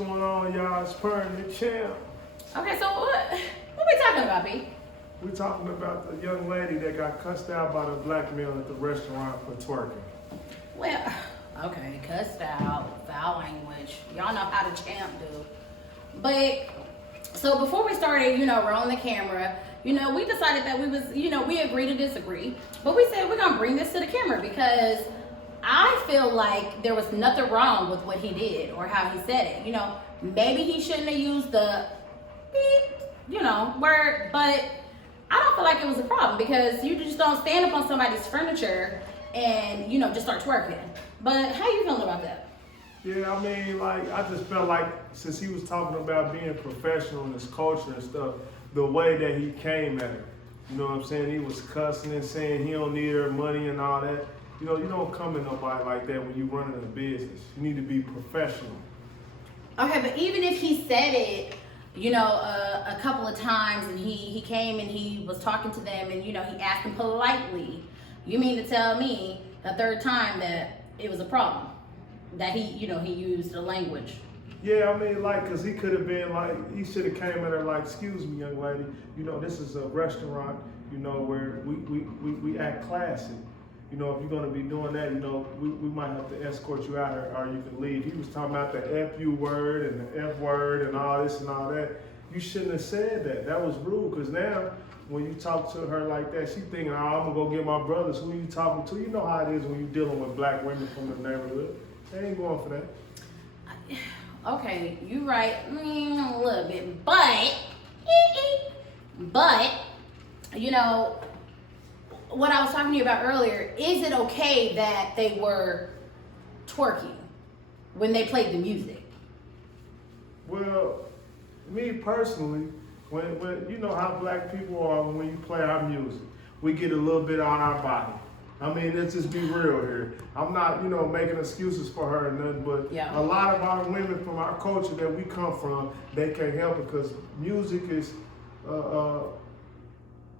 going on, y'all? It's Permanent Champ. Okay, so what we talking about, B? We talking about the young lady that got cussed out by the black male at the restaurant for twerking. Well, okay, cussed out, foul language. Y'all know how the champ do. But, so before we started, rolling the camera, we decided that we agree to disagree. But we said we're going to bring this to the camera because I feel like there was nothing wrong with what he did or how he said it. Maybe he shouldn't have used the beep, word, but I don't feel like it was a problem because you just don't stand up on somebody's furniture and, just start twerking. But how you feeling about that? Yeah, I just felt like since he was talking about being professional in his culture and stuff, the way that he came at it, you know what I'm saying? He was cussing and saying he don't need her money and all that. You don't come at nobody like that when you running a business. You need to be professional. Okay, but even if he said it, a couple of times and he came and he was talking to them and, he asked them politely, you mean to tell me the third time that it was a problem? That he used the language? Yeah, cause he could have been he should have came at her like, excuse me, young lady, this is a restaurant, where we act classy. If you're gonna be doing that, we might have to escort you out or you can leave. He was talking about the F-U word and the F word and all this and all that. You shouldn't have said that. That was rude, cause now when you talk to her like that, she thinking, I'm gonna go get my brothers. Who you talking to? You know how it is when you're dealing with black women from the neighborhood. They ain't going for that. Okay, you right, a little bit, but, what I was talking to you about earlier, is it okay that they were twerking when they played the music? Well, me personally, when you know how black people are when you play our music, we get a little bit on our body. Let's just be real here. I'm not, making excuses for her or nothing, but yeah. A lot of our women from our culture that we come from, they can't help it because music is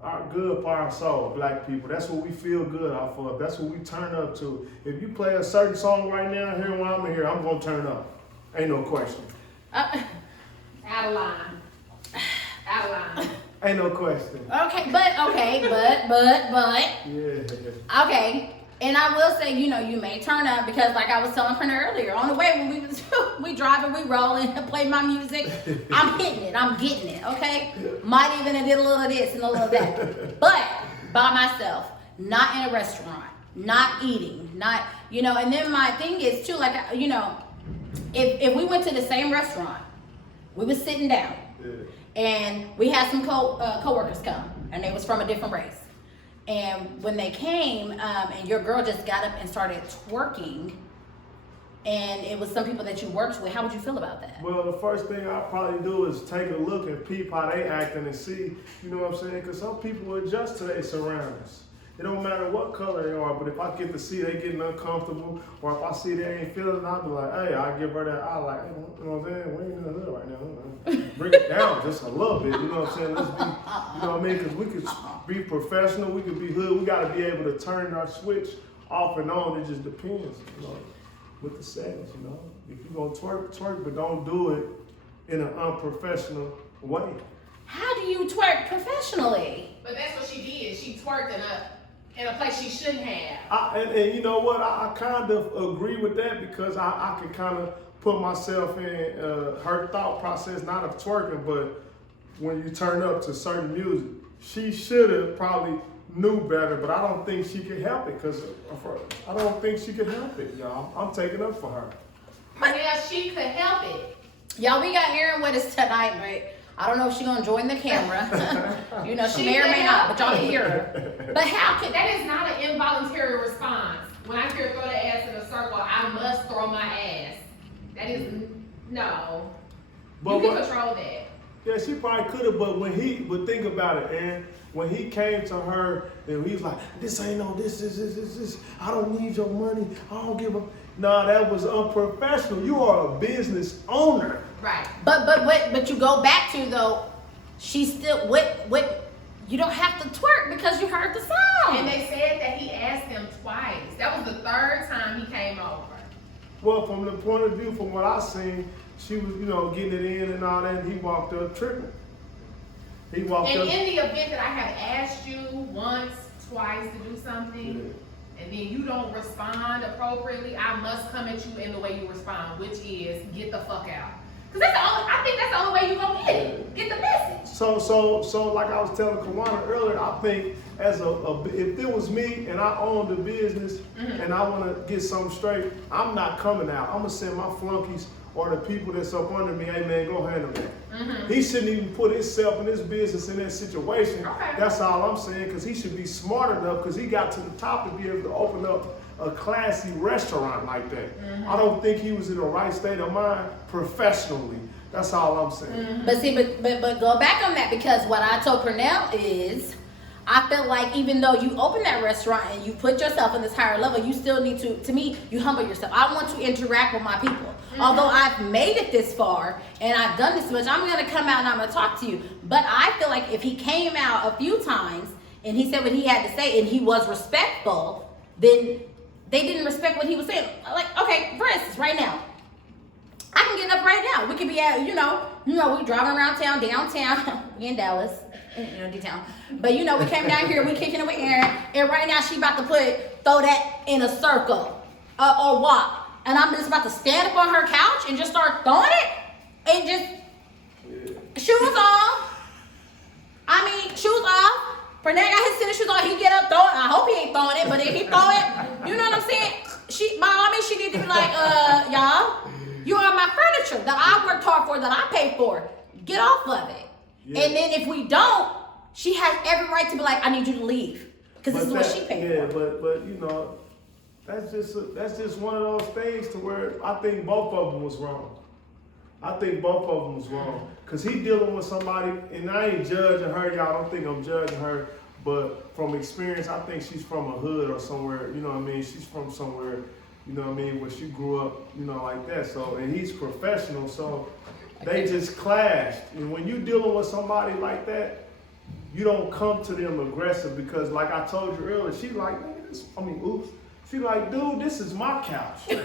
our good for our soul, black people. That's what we feel good off of. That's what we turn up to. If you play a certain song right now here when I'm in here, I'm gonna turn up. Ain't no question. Out of line. Out of line. Ain't no question. But. Yeah. Okay, and I will say, you may turn up because like I was telling Printer earlier, on the way when we driving, we rolling and play my music, I'm hitting it, I'm getting it, okay? Might even have did a little of this and a little of that. But by myself, not in a restaurant, not eating, not, and then my thing is too, like, if we went to the same restaurant, we was sitting down, and we had some co-workers come, and they was from a different race. And when they came, and your girl just got up and started twerking, and it was some people that you worked with, how would you feel about that? Well, the first thing I'll probably do is take a look and peep how they acting and see, you know what I'm saying? Because some people adjust to their surroundings. It don't matter what color they are, but if I get to see they getting uncomfortable, or if I see they ain't feeling it, I'll be like, hey, I'll give her that. I'll like, hey, you know what I'm saying? We ain't in the hood right now. Bring it down just a little bit, you know what I'm saying? Let's be, you know what I mean? Because we could be professional, we could be hood. We got to be able to turn our switch off and on. It just depends, with the settings, If you're going to twerk, but don't do it in an unprofessional way. How do you twerk professionally? But that's what she did. She twerked in a place she shouldn't have. And you know what? I kind of agree with that because I can kind of put myself in her thought process, not of twerking, but when you turn up to certain music, she should have probably knew better, but I don't think she could help it because I don't think she could help it, y'all. I'm taking up for her. Yeah, she could help it. Y'all, we got Erin with us tonight, but I don't know if she's gonna join the camera. She may or may not, but y'all can hear her. But how could that is not an involuntary response. When I hear throw the ass in a circle, I must throw my ass. That is no. But you can control that. Yeah, she probably could have, but think about it, Aaron. When he came to her and he was like, this ain't no this. I don't need your money. I don't give a. No, that was unprofessional. You are a business owner. Right. But you go back to though, she still what you don't have to twerk because you heard the song. And they said that he asked them twice. That was the third time he came over. Well, from the point of view, from what I seen, she was, you know, getting it in and all that, and he walked up tripping. He walked And up. in the event that I have asked you once, twice to do something, and then you don't respond appropriately, I must come at you in the way you respond, which is get the fuck out. Cause I think that's the only way you gonna get it. Get the message. So like I was telling Kawana earlier, I think as if it was me and I owned a business and I want to get something straight, I'm not coming out. I'm gonna send my flunkies or the people that's up under me, hey man, go handle that. He shouldn't even put himself and his business in that situation. Okay. That's all I'm saying, because he should be smart enough, because he got to the top to be able to open up a classy restaurant like that. I don't think he was in the right state of mind professionally. That's all I'm saying. But see, but go back on that, because what I told Pernell is, I feel like even though you open that restaurant and you put yourself in this higher level, you still need to me, you humble yourself. I want to interact with my people. Although I've made it this far and I've done this much, I'm gonna come out and I'm gonna talk to you. But I feel like if he came out a few times and he said what he had to say and he was respectful, then they didn't respect what he was saying. Like, okay, for instance, right now, I can get up right now. We could be at, we driving around town, downtown, we in Dallas, D-town. But we came down here, we kicking it with Erin, and right now she about to throw that in a circle, or walk. And I'm just about to stand up on her couch and just start throwing it, and just, shoes off. Shoes off. Pernell got his tennis shoes on, he get up, throw it. I hope he ain't throwing it, but if he throw it, you know what I'm saying? She need to be like, y'all, you are my furniture that I worked hard for, that I paid for. Get off of it. Yeah. And then if we don't, she has every right to be like, I need you to leave, because this is what she paid for. Yeah, but that's just one of those things to where I think both of them was wrong. Because he dealing with somebody, and I ain't judging her, y'all don't think I'm judging her, but from experience, I think she's from a hood or somewhere, she's from somewhere, where she grew up, like that. So, and he's professional, so they just clashed. And when you dealing with somebody like that, you don't come to them aggressive, because like I told you earlier, she like, she like, dude, this is my couch.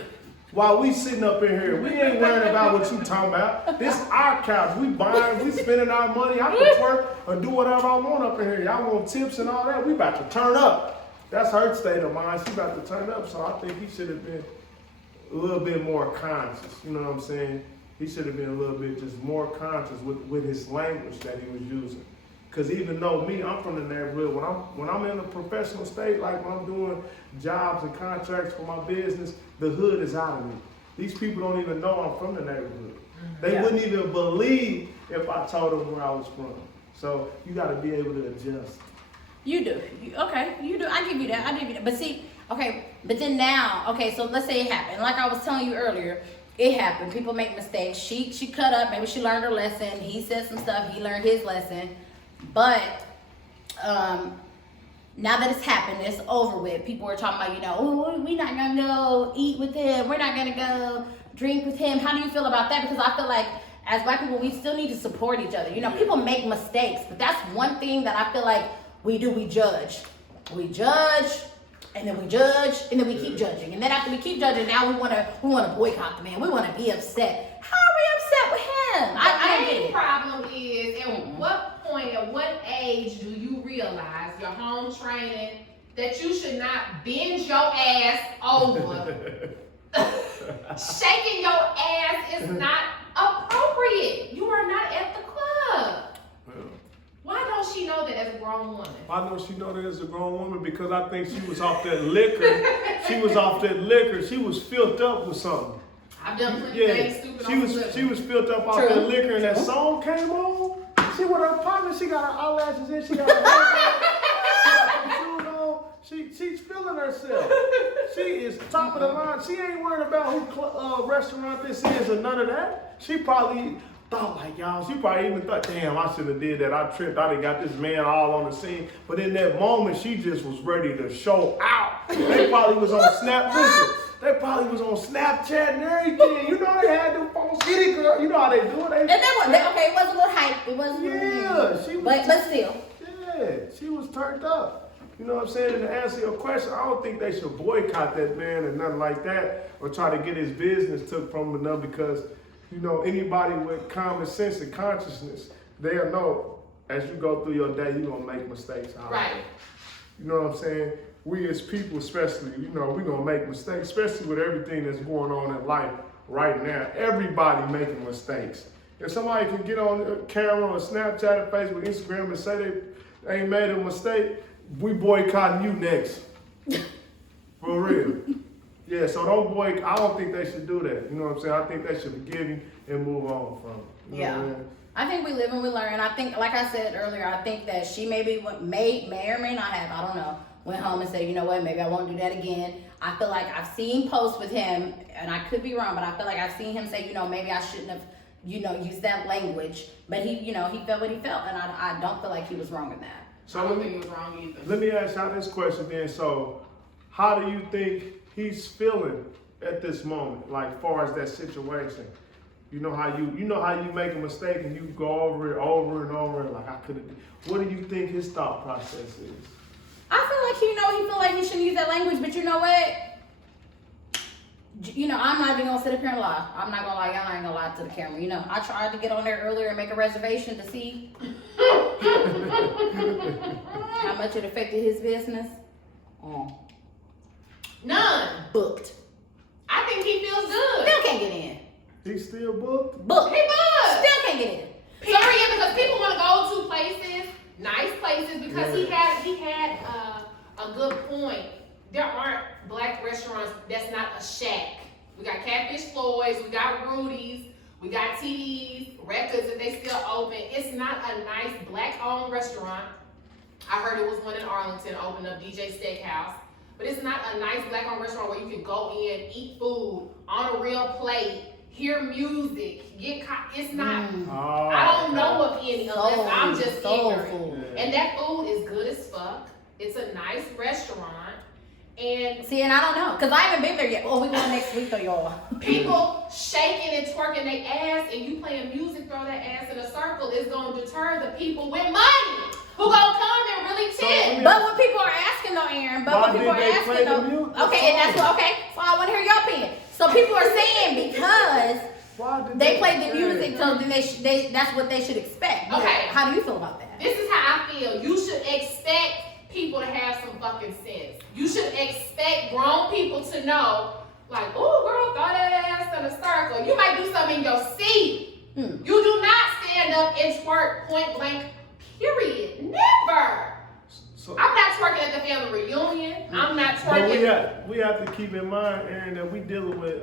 While we sitting up in here, we ain't worrying about what you talking about. This our couch. We buying, we spending our money. I can twerk or do whatever I want up in here. Y'all want tips and all that. We about to turn up. That's her state of mind. She about to turn up. So I think he should have been a little bit more conscious. You know what I'm saying? He should have been a little bit just more conscious with his language that he was using. Because even though I'm from the neighborhood, when I'm in a professional state, like when I'm doing jobs and contracts for my business, the hood is out of me. These people don't even know I'm from the neighborhood. They wouldn't even believe if I told them where I was from. So you got to be able to adjust. You do. You do. I give you that. But see, okay, but then now, okay, so let's say it happened. Like I was telling you earlier, it happened. People make mistakes. She cut up. Maybe she learned her lesson. He said some stuff. He learned his lesson. But now that it's happened, it's over with. People are talking about, we're not going to go eat with him. We're not going to go drink with him. How do you feel about that? Because I feel like as Black people, we still need to support each other. People make mistakes, but that's one thing that I feel like we do. We judge. We judge, and then we judge, and then we keep judging. And then after we keep judging, now we want to boycott the man. We want to be upset. How are we upset with him? I don't get it. The problem is, at what point, at what age do you realize your home training that you should not bend your ass over? Shaking your ass is not appropriate. You are not at the club. Why don't she know that as a grown woman? I know she know that as a grown woman because I think she was off that liquor. She was filled up with something. I've done plenty of things stupid. She was filled up off that liquor, and that song came on. She with her partner. She got her eyelashes in. She got her hair on. She's feeling herself. She is top of the line. She ain't worried about who restaurant this is or none of that. She probably thought like y'all. She probably even thought, damn, I should have did that. I tripped. I done got this man all on the scene. But in that moment, she just was ready to show out. They probably was on They probably was on Snapchat and everything. You know they had them phones. City girl. You know how they do it. And it was a little hype. It wasn't. Yeah, she was. But still. Yeah, she was turned up. You know what I'm saying? And to answer your question, I don't think they should boycott that man or nothing like that, or try to get his business took from him enough, because you know, anybody with common sense and consciousness, they'll know as you go through your day, you're gonna make mistakes. Right. You know what I'm saying? We as people, especially, you know, we're gonna make mistakes, especially with everything that's going on in life right now. Everybody making mistakes. If somebody can get on camera or Snapchat or Facebook, Instagram and say they ain't made a mistake, we boycotting you next. For real. Yeah, so don't boycott. I don't think they should do that. You know what I'm saying? I think they should forgive you and move on from it. You know Yeah. what I mean? I think we live and we learn. I think, like I said earlier, I think that she may or may not have, I don't know, went home and said, you know what, maybe I won't do that again. I feel like I've seen posts with him, and I could be wrong, but I feel like I've seen him say, you know, maybe I shouldn't have, you know, used that language. But he, you know, he felt what he felt, and I don't feel like he was wrong in that. So I don't think he was wrong either. let me ask y'all this question then. So, how do you think he's feeling at this moment, like far as that situation? You know how you make a mistake and you go over it over and over and like I could have. What do you think his thought process is? I feel like, you know, he feel like he shouldn't use that language, but you know what? You know, I'm not even gonna sit up here and lie. I'm not gonna lie, y'all ain't gonna lie to the camera. You know, I tried to get on there earlier and make a reservation to see how much it affected his business. None. Booked. I think he feels good. Still can't get in. He's still booked? Booked. He was. Still can't get in. Period, because people want to go to places, nice places, because he had a good point. There aren't black restaurants that's not a shack. We got Catfish Floyd's, we got Rudy's, we got TD's, Records if they still open. It's not a nice black-owned restaurant. I heard it was one in Arlington, opened up DJ Steakhouse. But it's not a nice black-owned restaurant where you can go in, eat food on a real plate, hear music, it's not. Oh, I don't know of any unless I'm just ignorant. Soulful. And that food is good as fuck. It's a nice restaurant. And See, and I don't know, because I haven't been there yet. Oh, we going next week though, y'all. people shaking and twerking their ass and you playing music, throw that ass in a circle is gonna deter the people with money who gonna come and really tip. But what people are asking though, Aaron, Why did they play the music? Okay, and that's what, okay, so I want to hear your opinion. So people are saying because Why did they played the music, so then they that's what they should expect. Okay. How do you feel about that? This is how I feel. You should expect people to have some fucking sense. You should expect grown people to know, like, oh, girl, throw that ass in a circle. You might do something in your seat. You do not stand up and twerk point blank, period. Never. So, I'm not twerking at the family reunion. I'm not but twerking. we have to keep in mind, Aaron, that we dealing with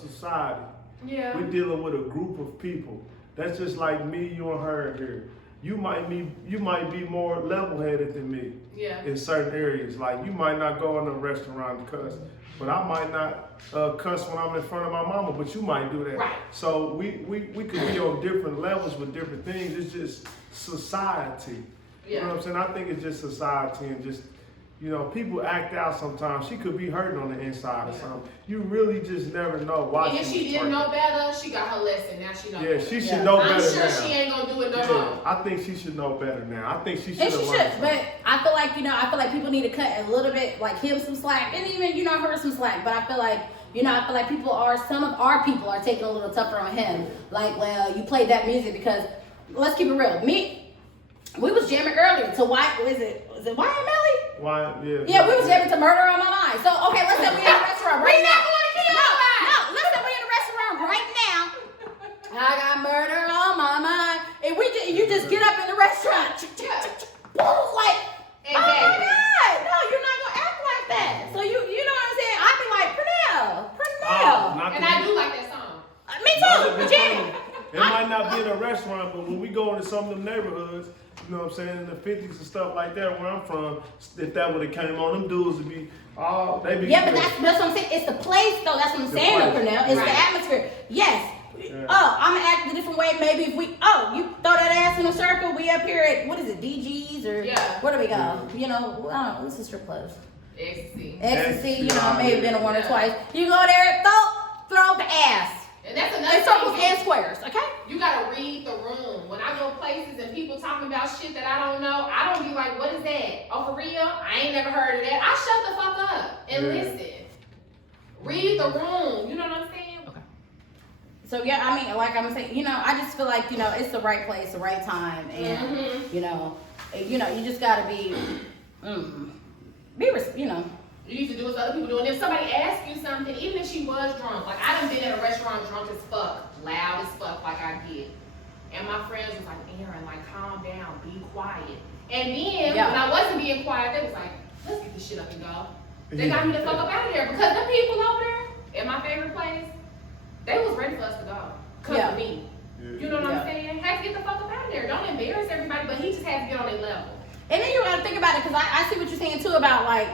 society. Yeah. We're dealing with a group of people. That's just like me, you, and her here. You might be more level-headed than me Yeah. in certain areas. Like you might not go in a restaurant and cuss, but I might not cuss when I'm in front of my mama, but you might do that. Right. So we could be on different levels with different things. It's just society. You know what I'm saying? I think it's just society and just, you know, people act out sometimes. She could be hurting on the inside or something. You really just never know why. And if she didn't know better, she got her lesson. Now she knows. Yeah, she should know better I'm sure now. she ain't gonna do it no Yeah, more. I think she should know better now. I think she should And have she learned should, but I feel like, you know, I feel like people need to cut a little bit, like him some slack, and even, you know, her some slack. But I feel like, you know, I feel like some of our people are taking a little tougher on him. Like, well, you played that music because, let's keep it real. We was jamming earlier to was it YMLE? Why? Yeah. Yeah, we was jamming to Murder on My Mind. So, okay, let's say we in a restaurant right now. No, let's say we in a restaurant right now. I got murder on my mind. And you just get up in the restaurant. Boom, like, oh my God. No, you're not going to act like that. So, you know what I'm saying? I'd be like, Pernell. And I do like that song. Me too, Jimmy. It might not be in a restaurant, but when we go into some of them neighborhoods, you know what I'm saying, in the 50s and stuff like that, where I'm from, if that would have came on, them dudes would be, they be. Yeah, but that's what I'm saying. It's the place, though. That's what I'm saying, though, Pernell. It's the atmosphere. Yes. Yeah. Oh, I'm gonna act a different way. Maybe if you throw that ass in a circle, we up here at, what is it, DG's or where do we go? You know, I don't know, what's the strip clubs? Ecstasy, you know, I may have been a one or twice. You go there, throw the ass. And that's another In circles thing. and squares, okay? You gotta read the room. When I go places and people talking about shit that I don't know, I don't be like, what is that? Oh, for real? I ain't never heard of that. I shut the fuck up and listen. Read the room. You know what I'm saying? Okay. So yeah, I mean, like I'm saying, I just feel like it's the right place, the right time, and you just gotta be, You need to do what other people do. And if somebody asks you something, even if she was drunk, like I done been at a restaurant drunk as fuck, loud as fuck, like I get. And my friends was like, Aaron, like calm down, be quiet. And then when I wasn't being quiet, they was like, let's get this shit up and go. They got me the fuck up out of there because the people over there at my favorite place, they was ready for us to go. Cause of me. You know what I'm saying? Had to get the fuck up out of there. Don't embarrass everybody, but he just had to get on their level. And then you gotta think about it, because I see what you're saying too about like,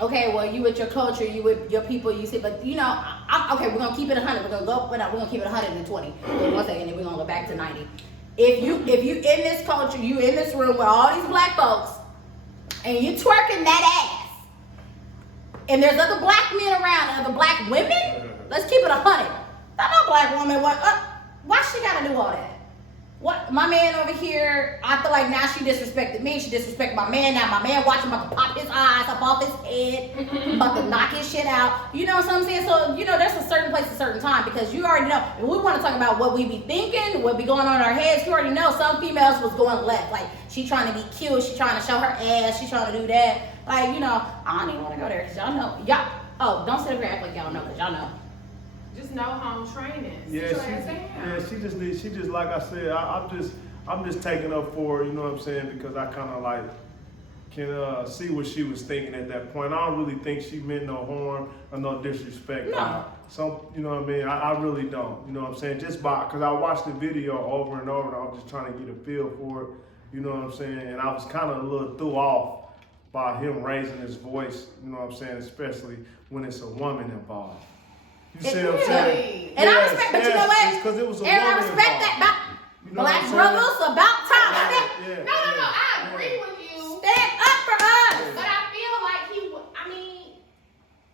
okay, well, you with your culture, you with your people, you see, but okay, we're gonna keep it 100. We're gonna keep it 120. Wait 1 second, and we're gonna go back to 90. If you in this culture, you in this room with all these black folks, and you twerking that ass, and there's other black men around, and other black women, let's keep it 100. That no black woman, why she gotta do all that? What, my man over here, I feel like now she disrespected me, she disrespected my man, now my man watching about to pop his eyes up off his head, about to knock his shit out, you know what I'm saying? So, there's a certain place, a certain time, because you already know, if we want to talk about what we be thinking, what be going on in our heads, you already know some females was going left, like, she trying to be cute, she trying to show her ass, she trying to do that, like, I don't even want to go there, because y'all know, don't sit up here and act like y'all know, because y'all know. Just know home training. She just like I said, I'm just taking up for her, you know what I'm saying, because I kind of like can see what she was thinking at that point. I don't really think she meant no harm or no disrespect. No. You know what I mean? I really don't, you know what I'm saying, because I watched the video over and over and I was just trying to get a feel for it, you know what I'm saying, and I was kind of a little threw off by him raising his voice, you know what I'm saying, especially when it's a woman involved. You see what I'm saying? And I respect, but you know what? Because it was a and woman I respect involved. that. Black brothers, about time. No, I agree with you. Stand up for us. But I feel like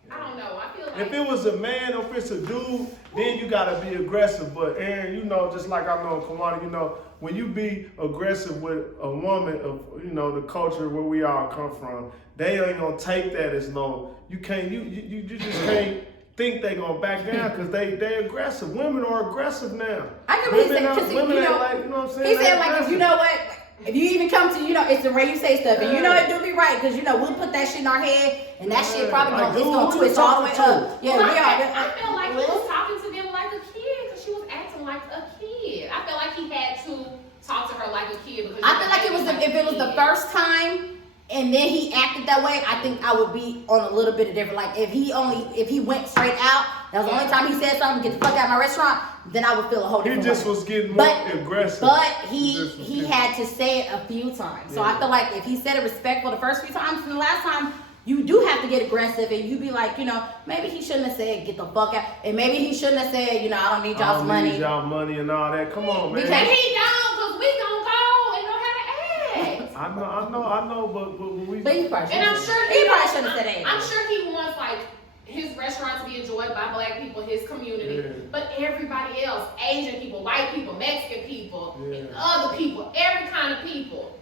I don't know. I feel like if it was a man or if it's a dude, then you gotta be aggressive. But Aaron, just like I know Kawani, when you be aggressive with a woman of the culture where we all come from, they ain't gonna take that as no. You can't. You just can't think they gonna back down because they aggressive. Women are aggressive now. I can really say, women ain't like, you know what I'm saying? He said like, if you know what, if you even come to, it's the way you say stuff, and it do be right, because we'll put that shit in our head, and that shit probably gonna twist all the way up. Yeah, we are. I feel like he was talking to them like a kid, because she was acting like a kid. I feel like he had to talk to her like a kid because I feel like it was if it was the first time. And then he acted that way, I think I would be on a little bit of different. Like if he went straight out, that was the only time he said something, get the fuck out of my restaurant, then I would feel a whole different way. He just was getting more aggressive. But he had to say it a few times. So I feel like if he said it respectful the first few times, and the last time, you do have to get aggressive, and you be like, maybe he shouldn't have said get the fuck out, and maybe he shouldn't have said, I don't need y'all's money. I don't need y'all money and all that. Come on, man. Because he don't, because we gonna go and know how to act. I know, but we. But he probably and I'm sure he probably shouldn't have said anything. I'm sure he wants like his restaurant to be enjoyed by black people, his community, but everybody else, Asian people, white people, Mexican people, and other people, every kind of people.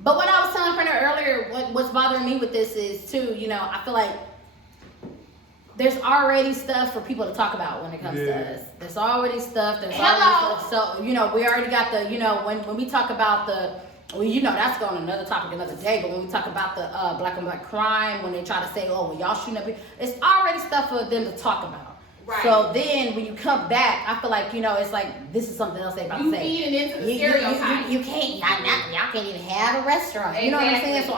But what I was telling Prenda earlier, what's bothering me with this is too, I feel like there's already stuff for people to talk about when it comes to us. There's already stuff. There's already stuff. So, we already got the, when we talk about the, that's going on another topic another day, but when we talk about the black on black crime, when they try to say, oh, well, y'all shooting up people, it's already stuff for them to talk about. Right. So then when you come back, I feel like, it's like, this is something else they about to say. You feeding into the stereotype. You can't, y'all can't even have a restaurant. Exactly. You know what I'm saying?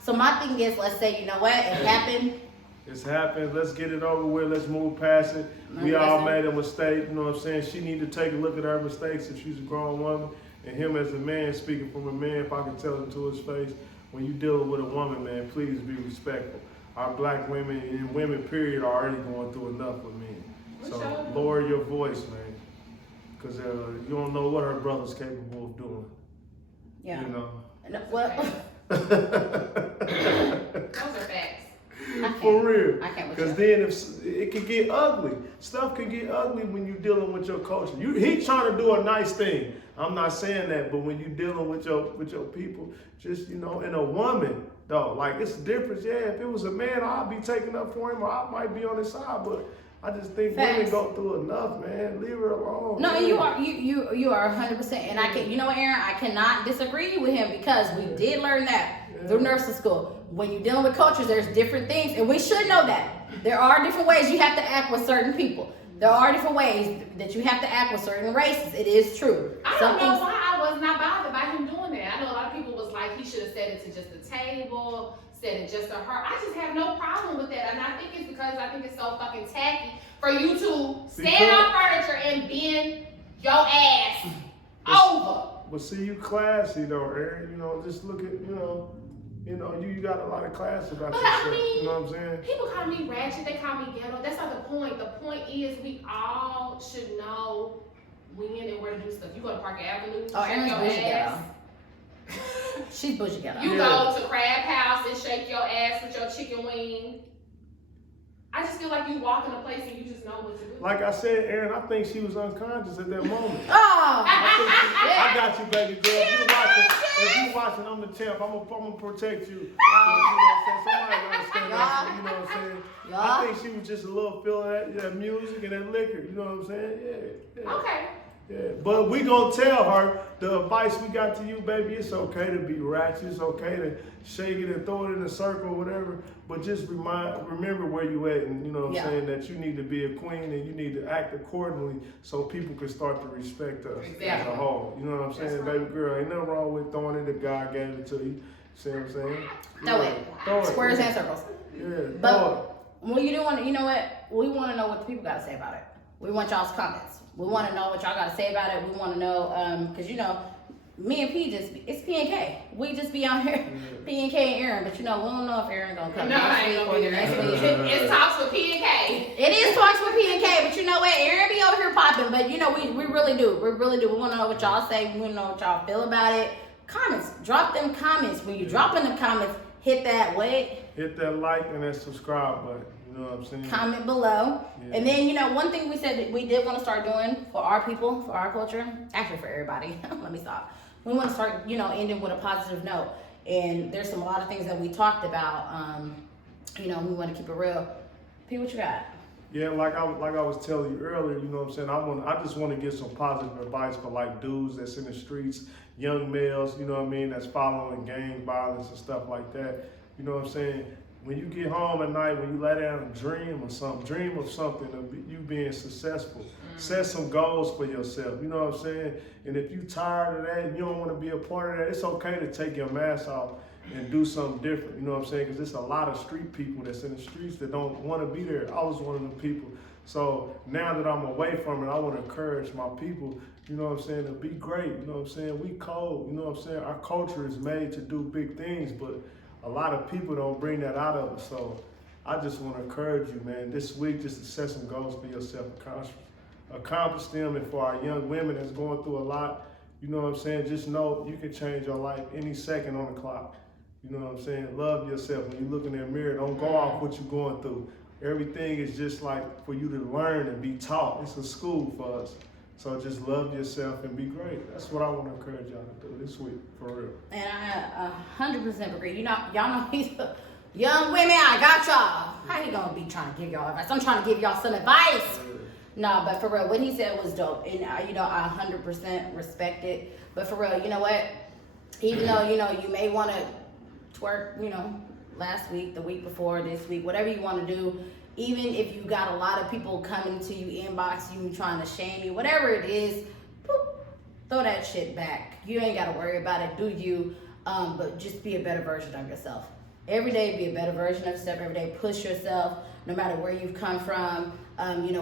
So my thing is, let's say, it happened. It's happened. Let's get it over with. Let's move past it. We all made a mistake. You know what I'm saying? She need to take a look at her mistakes if she's a grown woman. And him as a man, speaking from a man, if I can tell him to his face, when you dealing with a woman, man, please be respectful. Our black women and women, period, are already going through enough with men. So lower your voice, man. Because you don't know what her brother's capable of doing. Yeah. Those are facts. For real. I can't. Because then it can get ugly. Stuff can get ugly when you're dealing with your culture. He's trying to do a nice thing. I'm not saying that, but when you're dealing with your people, just and a woman though, like it's a difference. Yeah, if it was a man, I'd be taking up for him, or I might be on his side. But I just think Facts. women go through enough, man. Leave her alone. No, man. you are 100%, and I can, you know what, Aaron, I cannot disagree with him because we did learn that through nursing school. When you're dealing with cultures, there's different things, and we should know that there are different ways you have to act with certain people. There are different ways that you have to act with certain races. It is true. I don't know why I was not bothered by him doing that. I know a lot of people was like, he should have said it to just the table, said it just to her. I just have no problem with that. And I think it's because I think it's so fucking tacky for you to stand on furniture and bend your ass over. But see, you classy though, Aaron. You know, just look at, you got a lot of class about But yourself. I mean, you know what I'm saying? people call me ratchet, they call me ghetto. That's not the point. The point is we all should know when and where to do stuff. You go to Park Avenue, Oh, shake Aaron's your bougie ass. She's bougie ghetto. You go to Crab House and shake your ass with your chicken wing. I just feel like you walk in a place and you just know what to do. Like I said, Aaron, I think she was unconscious at that moment. Oh, I got you, baby girl. If you watching, I'm the champ. I'm gonna protect you. You know what I'm saying? Somebody gotta stand up for you. You know what I'm saying? I think she was just a little feeling that music and that liquor. You know what I'm saying? Yeah. Okay. Yeah, but we gonna tell her the advice we got to you, baby. It's okay to be ratchet. It's okay to shake it and throw it in a circle, whatever. But just remember where you at, and you know what I'm saying, that you need to be a queen and you need to act accordingly so people can start to respect us as a whole. You know what I'm saying, baby girl? Ain't nothing wrong with throwing it if God gave it to you. See what I'm saying? Throw it. Squares and circles. Yeah. But when you do want to, you know what? We want to know what the people got to say about it. We want y'all's comments. We want to know what y'all got to say about it. We want to know, because, me and P it's P and K. We just be out here, P and K and Aaron, but we don't know if Aaron going to come No, I ain't gonna be there. It's talks with P and K. It is talks with P and K, but you know what? Aaron be over here popping, but we really do. We really do. We want to know what y'all say. We want to know what y'all feel about it. Comments. Drop them comments. When you drop in them comments, hit that like and that subscribe button. You know what I'm saying? Comment below. Yeah. And then, one thing we said that we did want to start doing for our people, for our culture, actually for everybody. Let me stop. We want to start, ending with a positive note. And there's a lot of things that we talked about. We want to keep it real. P, what you got? Yeah, like I was telling you earlier, you know what I'm saying? I just want to give some positive advice for like dudes that's in the streets, young males, you know what I mean, that's following gang violence and stuff like that. You know what I'm saying? When you get home at night, when you lay down and dream of something of you being successful. Set some goals for yourself, you know what I'm saying? And if you tired of that and you don't want to be a part of that, it's okay to take your mask off and do something different, you know what I'm saying? Because there's a lot of street people that's in the streets that don't want to be there. I was one of them people. So now that I'm away from it, I want to encourage my people, you know what I'm saying, to be great, you know what I'm saying? We cold, you know what I'm saying? Our culture is made to do big things, but a lot of people don't bring that out of us. So I just want to encourage you, man, this week just to set some goals for yourself, accomplish them. And for our young women that's going through a lot, you know what I'm saying, just know you can change your life any second on the clock. You know what I'm saying? Love yourself. When you look in that mirror, don't go off what you're going through. Everything is just like for you to learn and be taught. It's a school for us. So just love yourself and be great. That's what I want to encourage y'all to do this week, for real. And I 100% agree. Y'all know he's young women. I got y'all. How he gonna be trying to give y'all advice? I'm trying to give y'all some advice. No, but for real, what he said was dope, and I 100% respect it. But for real, you know what? Even though you may want to twerk, last week, the week before, this week, whatever you want to do. Even if you got a lot of people coming to you, inbox you, trying to shame you, whatever it is, boop, throw that shit back. You ain't got to worry about it, do you? But just be a better version of yourself. Every day, be a better version of yourself. Every day, push yourself, no matter where you've come from.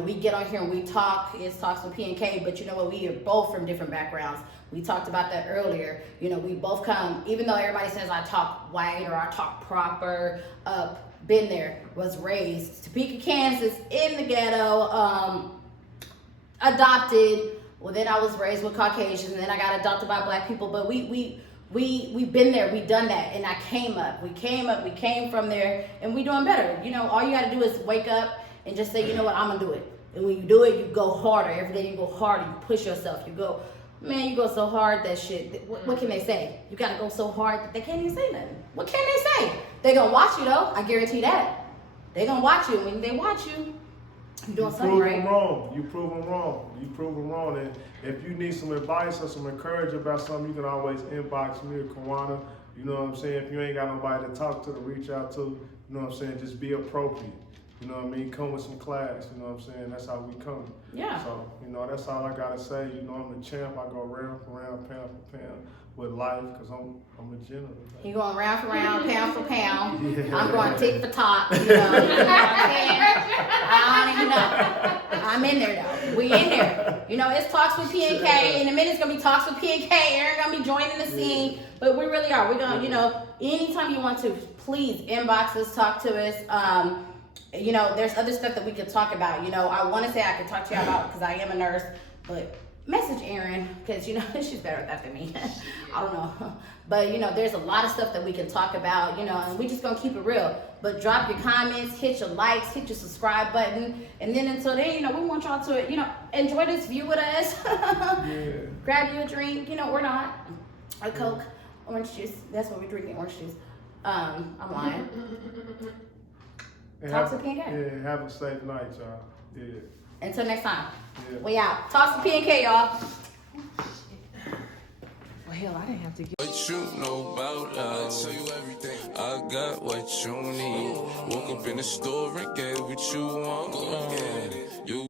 We get on here and we talk. It's Talks with P and K, but you know what? We are both from different backgrounds. We talked about that earlier. We both come, even though everybody says I talk white or I talk proper, been there, was raised, Topeka, Kansas, in the ghetto, adopted. Well, then I was raised with Caucasians, and then I got adopted by black people. But we've been there, we've done that, and I came up. We came from there, and we doing better. All you got to do is wake up and just say, you know what, I'm gonna do it. And when you do it, you go harder. Every day you go harder. You push yourself. You go so hard that shit. What can they say? You gotta go so hard that they can't even say nothing. What can they say? They gonna watch you though. I guarantee that. They gonna watch you. When they watch you, You're doing you something prove right. them wrong. You prove them wrong. You prove them wrong. And if you need some advice or some encouragement about something, you can always inbox me or Kawana. You know what I'm saying? If you ain't got nobody to talk to reach out to, you know what I'm saying? Just be appropriate. You know what I mean? Come with some class. You know what I'm saying? That's how we come. Yeah. So, you know, that's all I gotta say. You know, I'm the champ. I go round for round, pound for pound with life, because I'm a general. He going round for round, pound for pound. Yeah. I'm going tick for top. You know what I'm saying? I don't even know. I'm in there though. We in there. You know, it's talks with P and K. In a minute, it's gonna be talks with P and K. Aaron gonna be joining the scene. But we really are. We're gonna, you know, anytime you want to, please inbox us, talk to us. You know, there's other stuff that we could talk about. You know, I want to say I could talk to you about because I am a nurse, but message Erin because, you know, she's better at that than me. I don't know. But, you know, there's a lot of stuff that we can talk about, you know, and we just going to keep it real. But drop your comments, hit your likes, hit your subscribe button. And then until then, you know, we want y'all to, you know, enjoy this view with us. Grab you a drink, you know, or not. A Coke, orange juice. That's what we're drinking, orange juice. I'm lying. Talk to P and K. Yeah, have a safe night, y'all. Yeah. Until next time. Yeah. We out. Talk to P and K, y'all. Well, hell, I didn't have to get. What you know about us? Tell you everything. I got what you need. Woke up in the store and get what you want. You